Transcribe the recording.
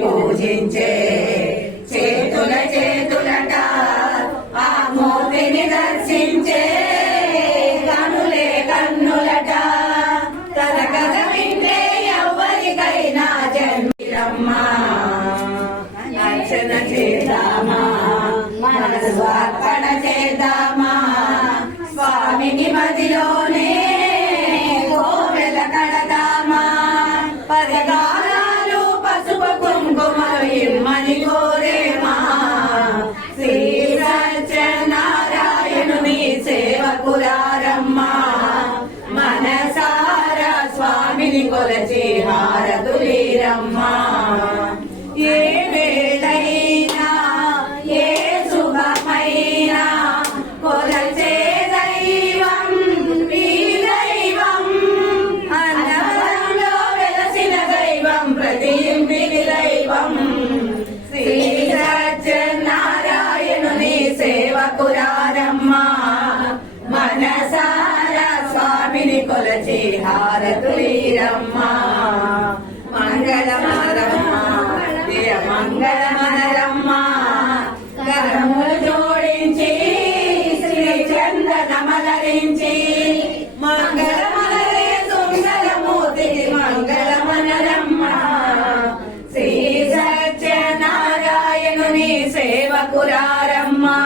పూజించే చేతుల చేతులట ఆ మూర్తిని దర్శించే కనులే కన్నులట కథ కథ వింటే ఎవరికైనా జన్మిరమ్మా అర్చన చేద్దామా మనసు అర్పణ చేద్దామా స్వామిని మదిలోనే కోవెల కడదామా పరిగారాలు పసుపు కుంకుమలు ఇమ్మని కోరేమా శ్రీ సత్యనారాయణుని సేవకులారమ్మా మనసారా స్వామిని కొలచి హారతులీరమ్మా ఏ వేళైనా ఏ శుభమైనా కొలచే దైవం మీ దైవం అన్నవరంలో వెలసిన దైవం ప్రతి ఇంటికి దైవం శ్రీ సత్యనారాయణుని సేవకులారమ్మా మనసారా స్వామిని కొలచి హారతులీరమ్మా మంగళమరమ్మా మంగళమనరమ్మా కరములు జోడించి శ్రీ చందనమలరించి మంగళమనరే సుందరమూర్తికి మంగళమనరమ్మా శ్రీ సత్యనారాయణుని సేవకులారమ్మా